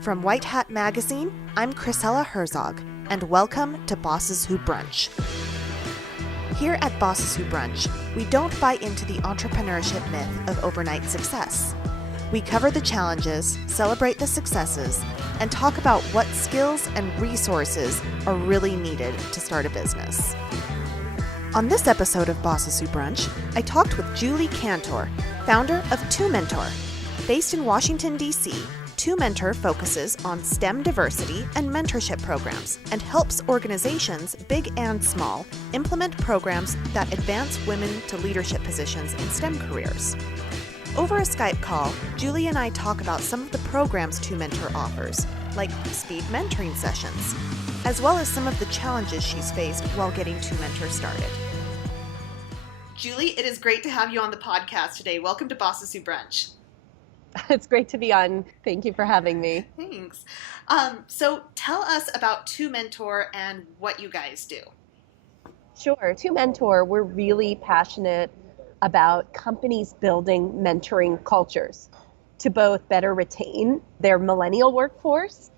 From White Hat Magazine, I'm Chrisella Herzog, and welcome to Bosses Who Brunch. Here at Bosses Who Brunch, we don't buy into the entrepreneurship myth of overnight success. We cover the challenges, celebrate the successes, and talk about what skills and resources are really needed to start a business. On this episode of Bosses Who Brunch, I talked with Julie Kantor, founder of TwoMentor. Based in Washington, D.C., TwoMentor focuses on STEM diversity and mentorship programs and helps organizations, big and small, implement programs that advance women to leadership positions in STEM careers. Over a Skype call, Julie and I talk about some of the programs TwoMentor offers, like speed mentoring sessions, as well as some of the challenges she's faced while getting TwoMentor started. Julie, it is great to have you on the podcast today. Welcome to Bosses Who Brunch. It's great to be on. Thank you for having me. Thanks. So tell us about TwoMentor and what you guys do. Sure. TwoMentor, we're really passionate about companies building mentoring cultures to both better retain their millennial workforce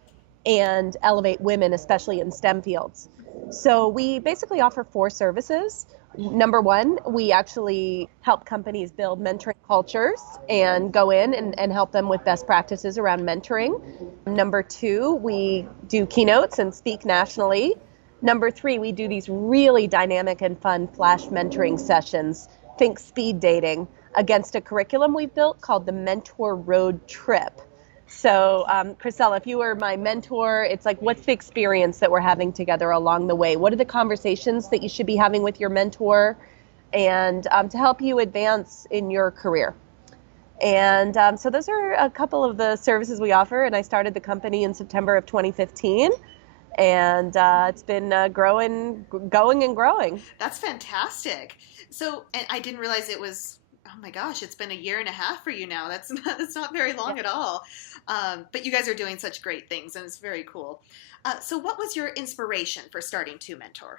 and elevate women, especially in STEM fields. So we basically offer 4 services. Number 1, we actually help companies build mentoring cultures and go in and help them with best practices around mentoring. Number 2, we do keynotes and speak nationally. Number 3, we do these really dynamic and fun flash mentoring sessions. Think speed dating against a curriculum we've built called the Mentor Road Trip. So, Chrisella, if you were my mentor, it's like, what's the experience that we're having together along the way? What are the conversations that you should be having with your mentor, and to help you advance in your career? And so those are a couple of the services we offer. And I started the company in September of 2015. And it's been going and growing. That's fantastic. So, and I didn't realize it was, oh my gosh, it's been a year and a half for you now. That's not very long at all. But you guys are doing such great things, and it's very cool. So what was your inspiration for starting TwoMentor?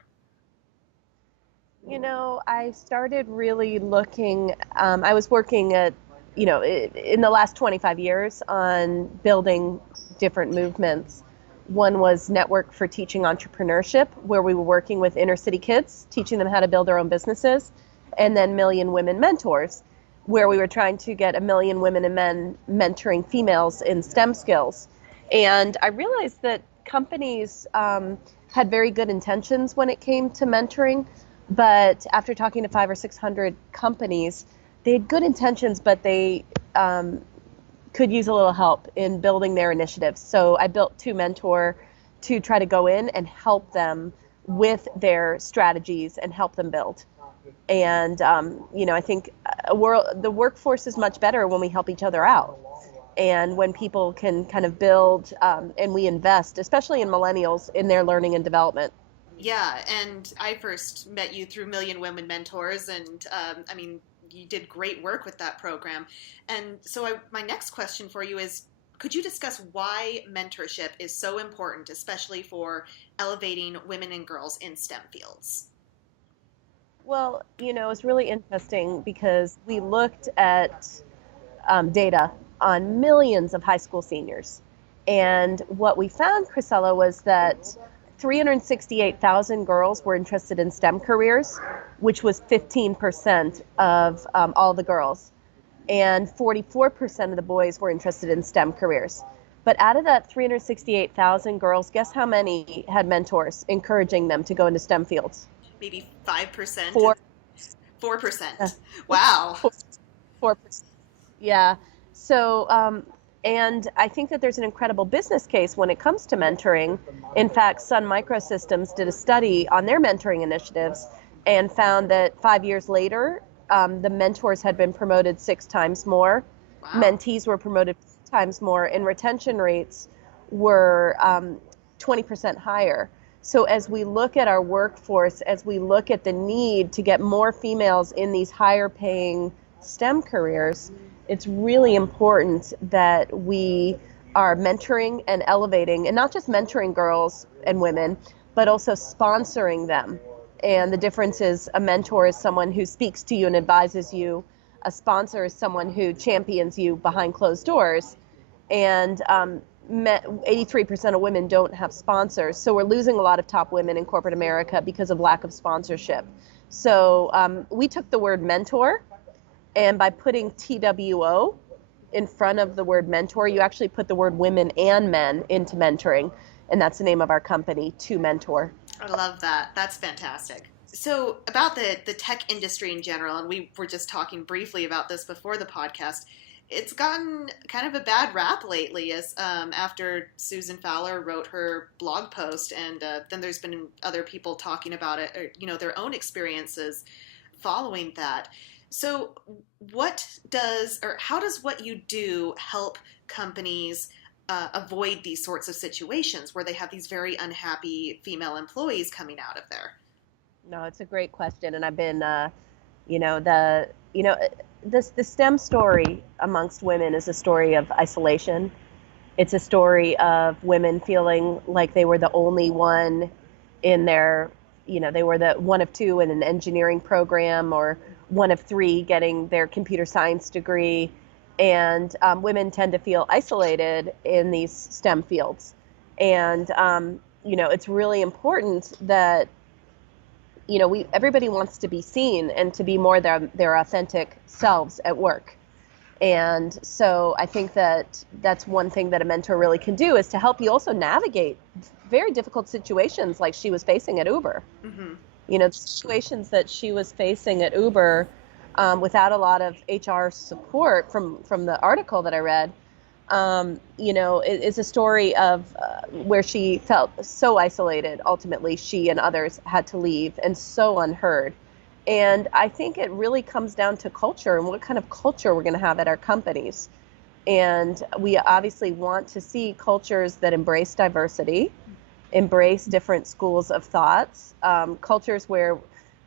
You know, I started really looking, I was working at, in the last 25 years on building different movements. One was Network for Teaching Entrepreneurship, where we were working with inner city kids, teaching them how to build their own businesses. And then Million Women Mentors, where we were trying to get 1 million women and men mentoring females in STEM skills. And I realized that companies had very good intentions when it came to mentoring, but after talking to 500 or 600 companies, they had good intentions, but they could use a little help in building their initiatives. So I built TwoMentor to try to go in and help them with their strategies and help them build. And, I think the workforce is much better when we help each other out. And when people can kind of build and we invest, especially in millennials, in their learning and development. Yeah, and I first met you through Million Women Mentors, and you did great work with that program. And so my next question for you is, could you discuss why mentorship is so important, especially for elevating women and girls in STEM fields? Well, it's really interesting because we looked at data on millions of high school seniors. And what we found, Chrisella, was that 368,000 girls were interested in STEM careers, which was 15% of all the girls. And 44% of the boys were interested in STEM careers. But out of that 368,000 girls, guess how many had mentors encouraging them to go into STEM fields? Maybe 5%? 4%. Wow. 4%. Yeah. So, and I think that there's an incredible business case when it comes to mentoring. In fact, Sun Microsystems did a study on their mentoring initiatives and found that 5 years later, the mentors had been promoted 6 times more. Wow. Mentees were promoted 4 times more, and retention rates were 20% higher. So as we look at our workforce, as we look at the need to get more females in these higher paying STEM careers, it's really important that we are mentoring and elevating, and not just mentoring girls and women, but also sponsoring them. And the difference is a mentor is someone who speaks to you and advises you. A sponsor is someone who champions you behind closed doors. And 83% of women don't have sponsors. So we're losing a lot of top women in corporate America because of lack of sponsorship. So we took the word mentor, and by putting TWO in front of the word mentor, you actually put the word women and men into mentoring. And that's the name of our company, TwoMentor. I love that. That's fantastic. So about the tech industry in general, and we were just talking briefly about this before the podcast, it's gotten kind of a bad rap lately as after Susan Fowler wrote her blog post, and then there's been other people talking about it, or, their own experiences following that. So how does what you do help companies avoid these sorts of situations where they have these very unhappy female employees coming out of there? No, it's a great question, and I've been, the STEM story amongst women is a story of isolation. It's a story of women feeling like they were the only one in their, they were the one of two in an engineering program, or one of three getting their computer science degree. And women tend to feel isolated in these STEM fields. And, it's really important that, everybody wants to be seen and to be more their authentic selves at work. And so I think that that's one thing that a mentor really can do, is to help you also navigate very difficult situations like she was facing at Uber. Mm-hmm. The situations that she was facing at Uber without a lot of HR support from the article that I read, is a story of where she felt so isolated. Ultimately, she and others had to leave, and so unheard. And I think it really comes down to culture and what kind of culture we're going to have at our companies. And we obviously want to see cultures that embrace diversity, embrace different schools of thoughts, cultures where,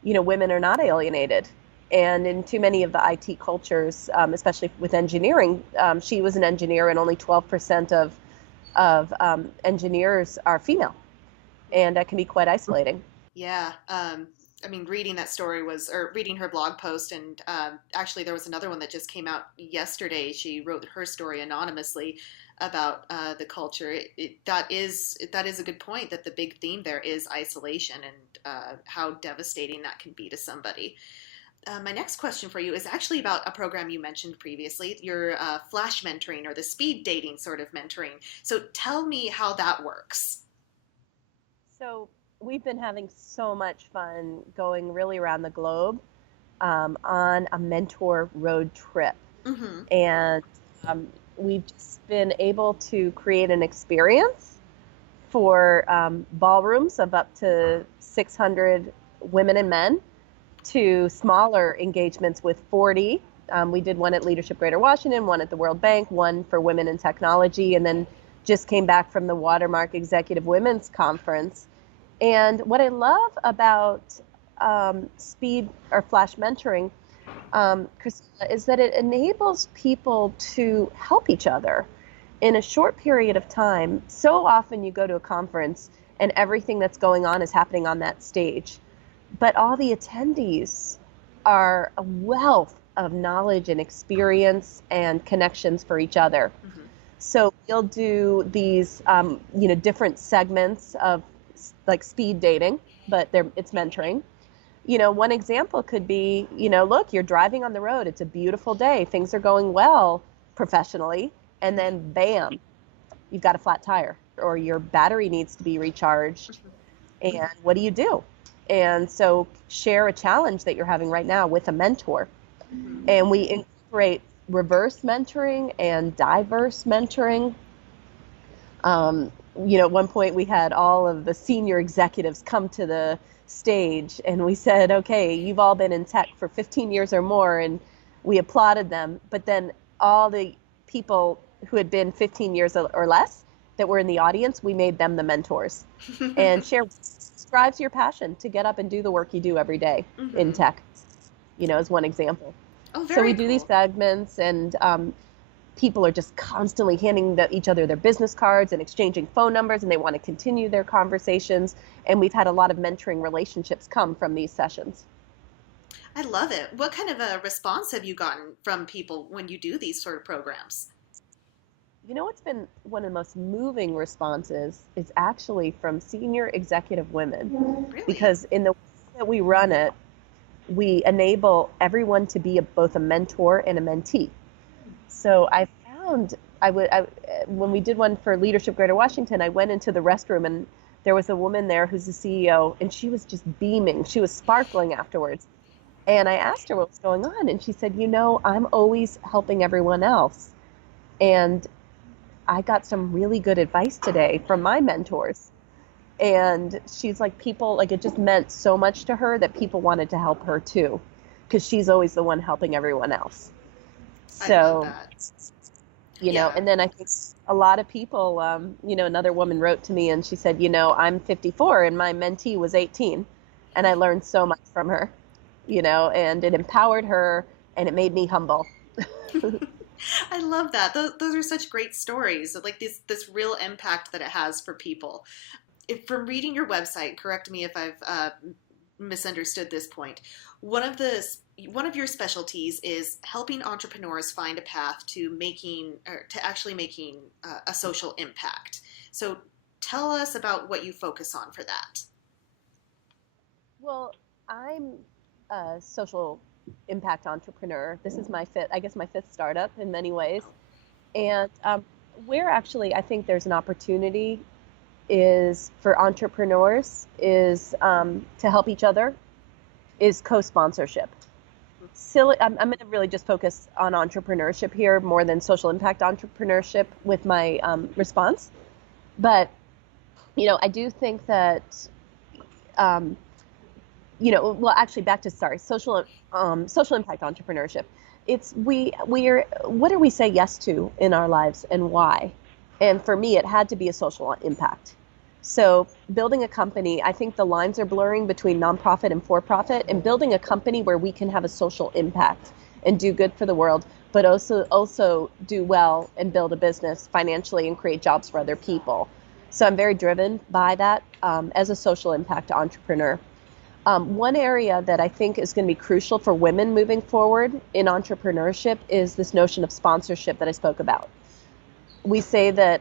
women are not alienated. And in too many of the IT cultures, especially with engineering, she was an engineer, and only 12% of engineers are female. And that can be quite isolating. Yeah. Reading that story reading her blog post, and actually there was another one that just came out yesterday. She wrote her story anonymously about the culture. That is a good point, that the big theme there is isolation, and how devastating that can be to somebody. My next question for you is actually about a program you mentioned previously, your flash mentoring, or the speed dating sort of mentoring. So tell me how that works. So we've been having so much fun going really around the globe on a mentor road trip. Mm-hmm. And we've just been able to create an experience for ballrooms of up to 600 women and men, to smaller engagements with 40. We did one at Leadership Greater Washington, one at the World Bank, one for women in technology, and then just came back from the Watermark Executive Women's Conference. And what I love about speed or flash mentoring, Christina, is that it enables people to help each other in a short period of time. So often you go to a conference and everything that's going on is happening on that stage. But all the attendees are a wealth of knowledge and experience and connections for each other. Mm-hmm. So we'll do these, different segments of like speed dating, but it's mentoring. One example could be, look, you're driving on the road. It's a beautiful day. Things are going well professionally. And then bam, you've got a flat tire, or your battery needs to be recharged. Mm-hmm. And what do you do? And so share a challenge that you're having right now with a mentor. Mm-hmm. And we incorporate reverse mentoring and diverse mentoring. At one point we had all of the senior executives come to the stage, and we said, okay, you've all been in tech for 15 years or more, and we applauded them. But then all the people who had been 15 years or less that were in the audience, we made them the mentors. And describes your passion to get up and do the work you do every day. Mm-hmm. in tech, as one example. Oh, so we do these segments, and people are just constantly handing each other their business cards and exchanging phone numbers, and they want to continue their conversations. And we've had a lot of mentoring relationships come from these sessions. I love it. What kind of a response have you gotten from people when you do these sort of programs? You know what's been one of the most moving responses is actually from senior executive women. Really? Because in the way that we run it, we enable everyone to be both a mentor and a mentee. So I found when we did one for Leadership Greater Washington, I went into the restroom and there was a woman there who's the CEO, and she was just beaming. She was sparkling afterwards. And I asked her what was going on, and she said, I'm always helping everyone else. And I got some really good advice today from my mentors. And she's like, it just meant so much to her that people wanted to help her too, because she's always the one helping everyone else. I love that. And then I think a lot of people, another woman wrote to me and she said, I'm 54 and my mentee was 18 and I learned so much from her, and it empowered her and it made me humble. I love that. Those are such great stories, like this real impact that it has for people. From reading your website, correct me if I've misunderstood this point, one of your specialties is helping entrepreneurs find a path to actually making a social impact. So tell us about what you focus on for that. Well, I'm a social impact entrepreneur. This is my fifth startup in many ways. And where actually I think there's an opportunity is for entrepreneurs is to help each other, is co-sponsorship. I'm going to really just focus on entrepreneurship here more than social impact entrepreneurship with my response. But, I do think that, social impact entrepreneurship. It's what do we say yes to in our lives and why? And for me, it had to be a social impact. So building a company, I think the lines are blurring between nonprofit and for-profit, and building a company where we can have a social impact and do good for the world, but also do well and build a business financially and create jobs for other people. So I'm very driven by that as a social impact entrepreneur. One area that I think is going to be crucial for women moving forward in entrepreneurship is this notion of sponsorship that I spoke about. We say that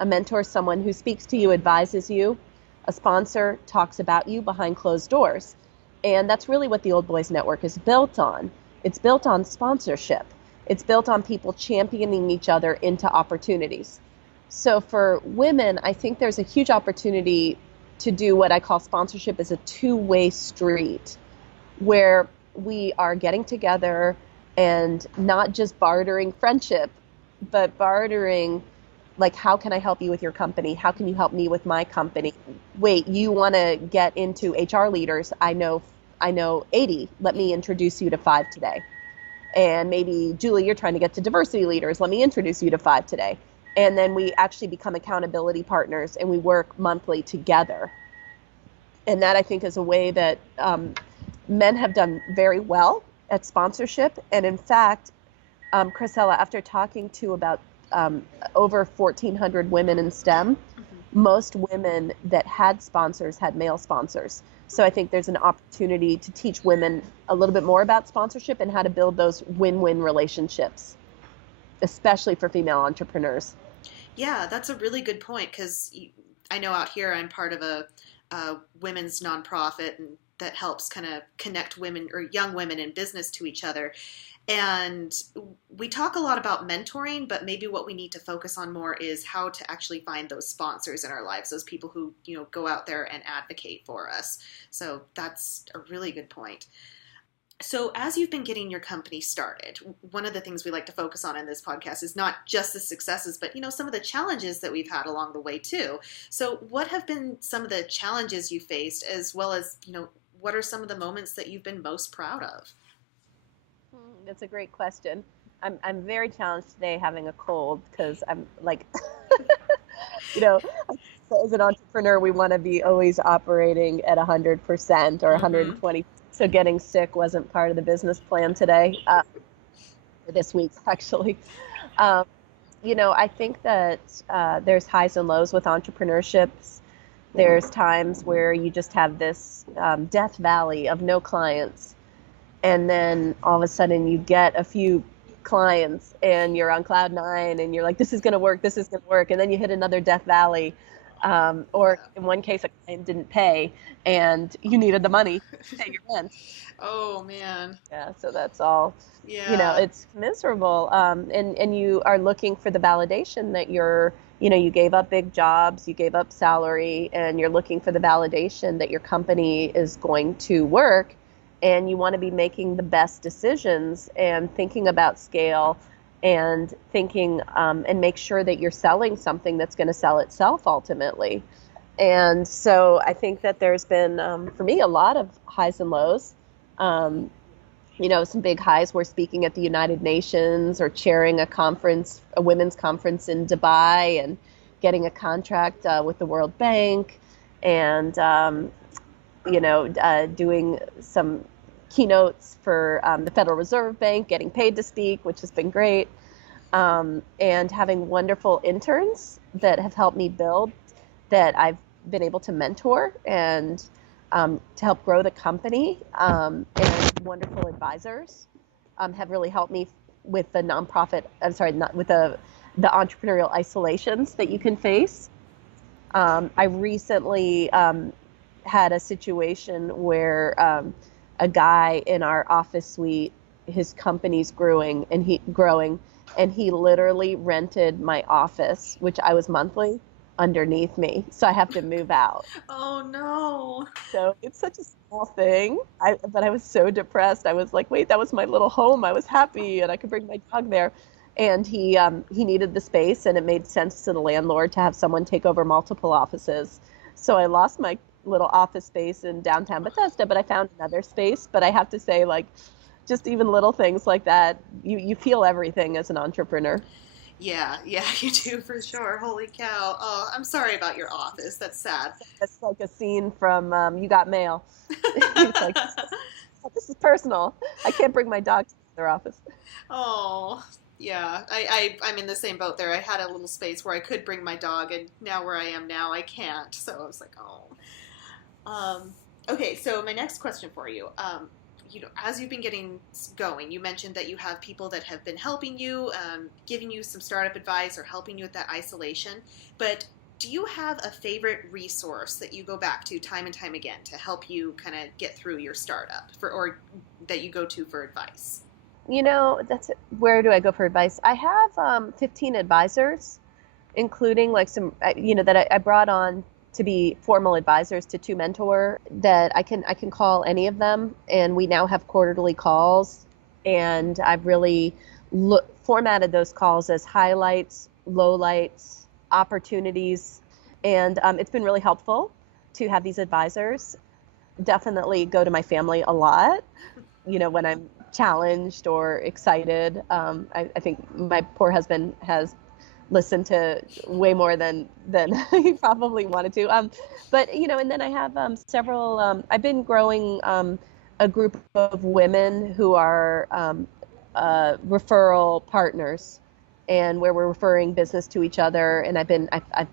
a mentor is someone who speaks to you, advises you. A sponsor talks about you behind closed doors. And that's really what the Old Boys Network is built on. It's built on sponsorship. It's built on people championing each other into opportunities. So for women, I think there's a huge opportunity to do what I call sponsorship as a two-way street, where we are getting together and not just bartering friendship, but bartering, like, how can I help you with your company? How can you help me with my company? Wait, you want to get into HR leaders? I know 80. Let me introduce you to 5 today. And maybe, Julie, you're trying to get to diversity leaders. Let me introduce you to 5 today. And then we actually become accountability partners and we work monthly together. And that, I think, is a way that men have done very well at sponsorship. And in fact, Chrisella, after talking to about over 1,400 women in STEM, most women that had sponsors had male sponsors. So I think there's an opportunity to teach women a little bit more about sponsorship and how to build those win-win relationships, especially for female entrepreneurs. Yeah, that's a really good point, because I know out here I'm part of a women's nonprofit and that helps kind of connect women or young women in business to each other. And we talk a lot about mentoring, but maybe what we need to focus on more is how to actually find those sponsors in our lives, those people who, go out there and advocate for us. So that's a really good point. So as you've been getting your company started, one of the things we like to focus on in this podcast is not just the successes, but, some of the challenges that we've had along the way too. So what have been some of the challenges you faced, as well as, what are some of the moments that you've been most proud of? That's a great question. I'm very challenged today having a cold, because I'm like, as an entrepreneur, we want to be always operating at 100% or 120%. So getting sick wasn't part of the business plan today, this week, actually. I think that there's highs and lows with entrepreneurships. There's times where you just have this death valley of no clients. And then all of a sudden you get a few clients and you're on cloud nine and you're like, this is going to work, this is going to work. And then you hit another Death Valley. Or in one case, a client didn't pay and you needed the money to pay your rent. Oh man. Yeah, so that's all, Yeah. it's miserable. And you are looking for the validation that you gave up big jobs, you gave up salary, and you're looking for the validation that your company is going to work, and you want to be making the best decisions and thinking about scale and thinking and make sure that you're selling something that's going to sell itself ultimately. And so I think that there's been, for me, a lot of highs and lows. Some big highs were speaking at the United Nations or chairing a women's conference in Dubai, and getting a contract with the World Bank, and, doing some keynotes for the Federal Reserve Bank, getting paid to speak, which has been great, and having wonderful interns that have helped me build, that I've been able to mentor and to help grow the company, and wonderful advisors have really helped me with the the entrepreneurial isolations that you can face. I recently had a situation where a guy in our office suite, his company's growing, and he literally rented my office, which I was monthly, underneath me. So I have to move out. Oh no. So it's such a small thing. But I was so depressed. I was like, wait, that was my little home. I was happy and I could bring my dog there. And he needed the space, and it made sense to the landlord to have someone take over multiple offices. So I lost my little office space in downtown Bethesda, but I found another space. But I have to say, like, just even little things like that, you feel everything as an entrepreneur. Yeah, you do for sure. Holy cow. Oh, I'm sorry about your office. That's sad. It's like a scene from You Got Mail. It's like, this is personal. I can't bring my dog to their office. Oh, yeah. I'm in the same boat there. I had a little space where I could bring my dog, and now where I am now, I can't. So I was like, oh. Okay, so my next question for you. As you've been getting going, you mentioned that you have people that have been helping you, giving you some startup advice or helping you with that isolation. But do you have a favorite resource that you go back to time and time again to help you kind of get through your startup, or that you go to for advice? Where do I go for advice? I have 15 advisors, including like some, that I brought on to be formal advisors to TwoMentor, that I can call any of them, and we now have quarterly calls, and I've really formatted those calls as highlights, lowlights, opportunities, and it's been really helpful to have these advisors. Definitely go to my family a lot, when I'm challenged or excited. I think my poor husband has listened to way more than he probably wanted to. And then I have several, I've been growing a group of women who are referral partners, and where we're referring business to each other. And I've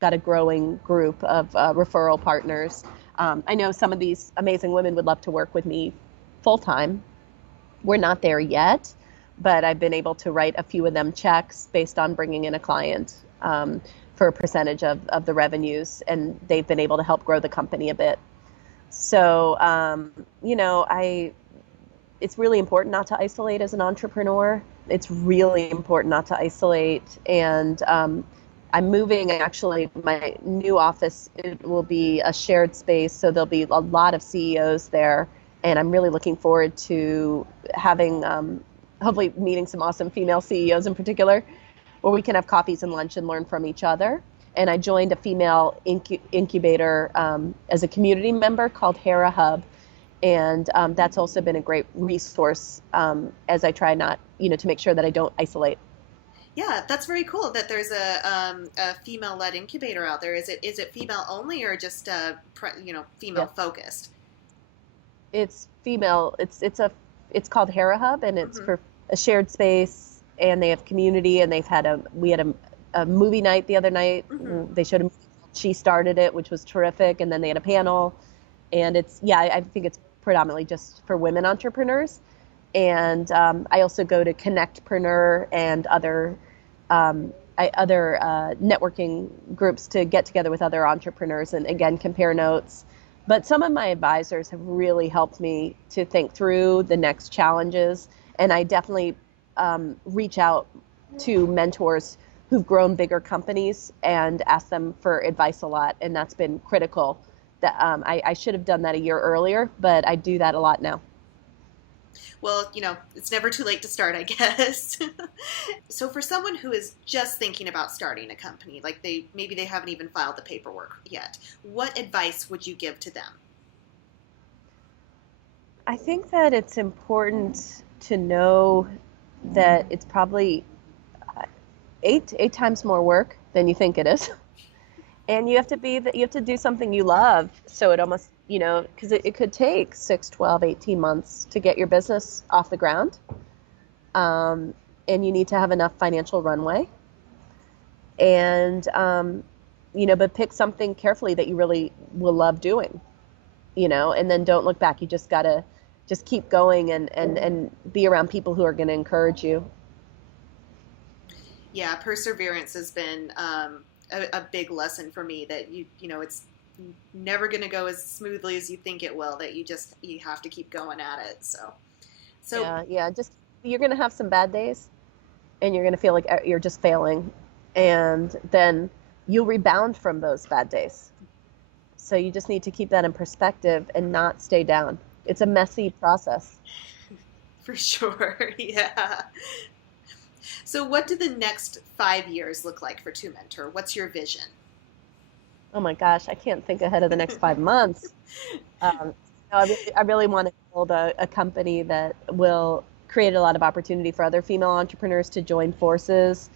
got a growing group of referral partners. I know some of these amazing women would love to work with me full time. We're not there yet, but I've been able to write a few of them checks based on bringing in a client for a percentage of the revenues, and they've been able to help grow the company a bit. So, it's really important not to isolate as an entrepreneur. It's really important not to isolate. And I'm moving, actually, my new office, it will be a shared space, so there'll be a lot of CEOs there. And I'm really looking forward to having, hopefully meeting some awesome female CEOs in particular, where we can have coffees and lunch and learn from each other. And I joined a female incubator as a community member called Hera Hub. And that's also been a great resource as I try not, to make sure that I don't isolate. Yeah, that's very cool that there's a female-led incubator out there. Is it female only, or just female focused? It's female. It's called Hera Hub, and it's for a shared space, and they have community, and we had a movie night the other night. They showed a movie. She started it, which was terrific, and then they had a panel, and I think it's predominantly just for women entrepreneurs. And I also go to Connectpreneur and other networking groups to get together with other entrepreneurs and, again, compare notes. But some of my advisors have really helped me to think through the next challenges. And I definitely reach out to mentors who've grown bigger companies and ask them for advice a lot. And that's been critical. That I should have done that a year earlier, but I do that a lot now. Well, it's never too late to start, I guess. So for someone who is just thinking about starting a company, like maybe they haven't even filed the paperwork yet, what advice would you give to them? I think that it's important to know that it's probably eight times more work than you think it is. And you have to do something you love. So it almost, because it could take 6, 12, 18 months to get your business off the ground. And you need to have enough financial runway. And, but pick something carefully that you really will love doing, and then don't look back. You just got to just keep going and be around people who are going to encourage you. Yeah, perseverance has been a big lesson for me, that it's never going to go as smoothly as you think it will, that you have to keep going at it. So just you're going to have some bad days and you're going to feel like you're just failing, and then you'll rebound from those bad days. So you just need to keep that in perspective and not stay down. It's a messy process. For sure. Yeah. So what do the next 5 years look like for TwoMentor? What's your vision? Oh my gosh, I can't think ahead of the next 5 months. I really want to build a company that will create a lot of opportunity for other female entrepreneurs to join forces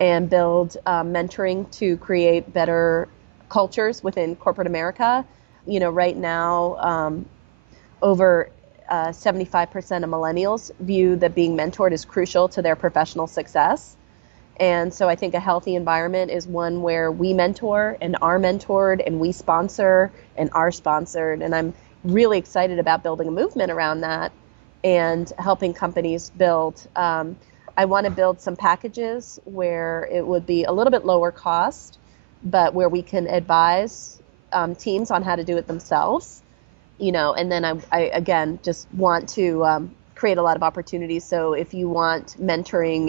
and build mentoring to create better cultures within corporate America. Right now, over 75% of millennials view that being mentored is crucial to their professional success. And so I think a healthy environment is one where we mentor and are mentored, and we sponsor and are sponsored. And I'm really excited about building a movement around that and helping companies build. I want to build some packages where it would be a little bit lower cost, but where we can advise teams on how to do it themselves. And then I again just want to create a lot of opportunities. So if you want mentoring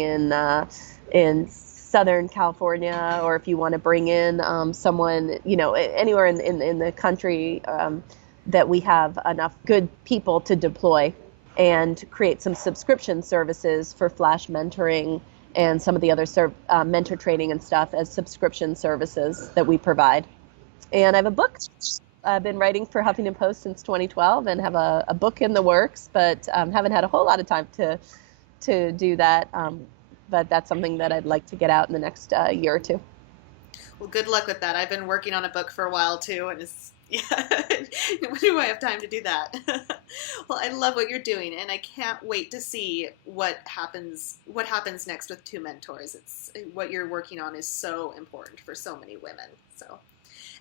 in Southern California, or if you want to bring in someone, anywhere in the country, that we have enough good people to deploy, and create some subscription services for flash mentoring and some of the other mentor training and stuff as subscription services that we provide. And I have a book. I've been writing for Huffington Post since 2012 and have a book in the works, but haven't had a whole lot of time to do that. But that's something that I'd like to get out in the next year or two. Well, good luck with that. I've been working on a book for a while too, and when do I have time to do that? Well, I love what you're doing, and I can't wait to see what happens next with TwoMentors. It's what you're working on is so important for so many women. So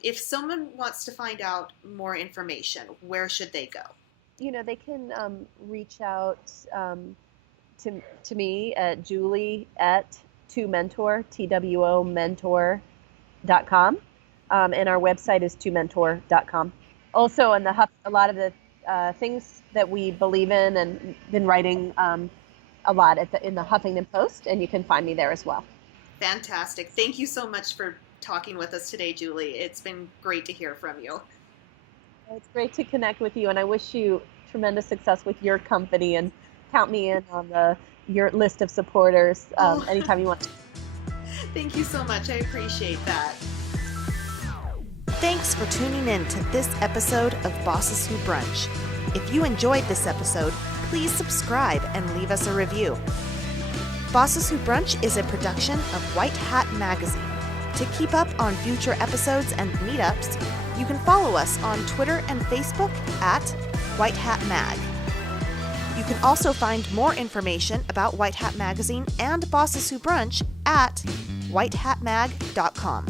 if someone wants to find out more information, where should they go? They can reach out to me at Julie at TwoMentor, TWO mentor.com. And our website is twomentor.com. Also, in a lot of the things that we believe in and been writing a lot in the Huffington Post, and you can find me there as well. Fantastic. Thank you so much for talking with us today, Julie. It's been great to hear from you. It's great to connect with you, and I wish you tremendous success with your company, and count me in on your list of supporters anytime you want. Thank you so much. I appreciate that. Thanks for tuning in to this episode of Bosses Who Brunch. If you enjoyed this episode, please subscribe and leave us a review. Bosses Who Brunch is a production of White Hat Magazine. To keep up on future episodes and meetups, you can follow us on Twitter and Facebook at White Hat Mag. You can also find more information about White Hat Magazine and Bosses Who Brunch at whitehatmag.com.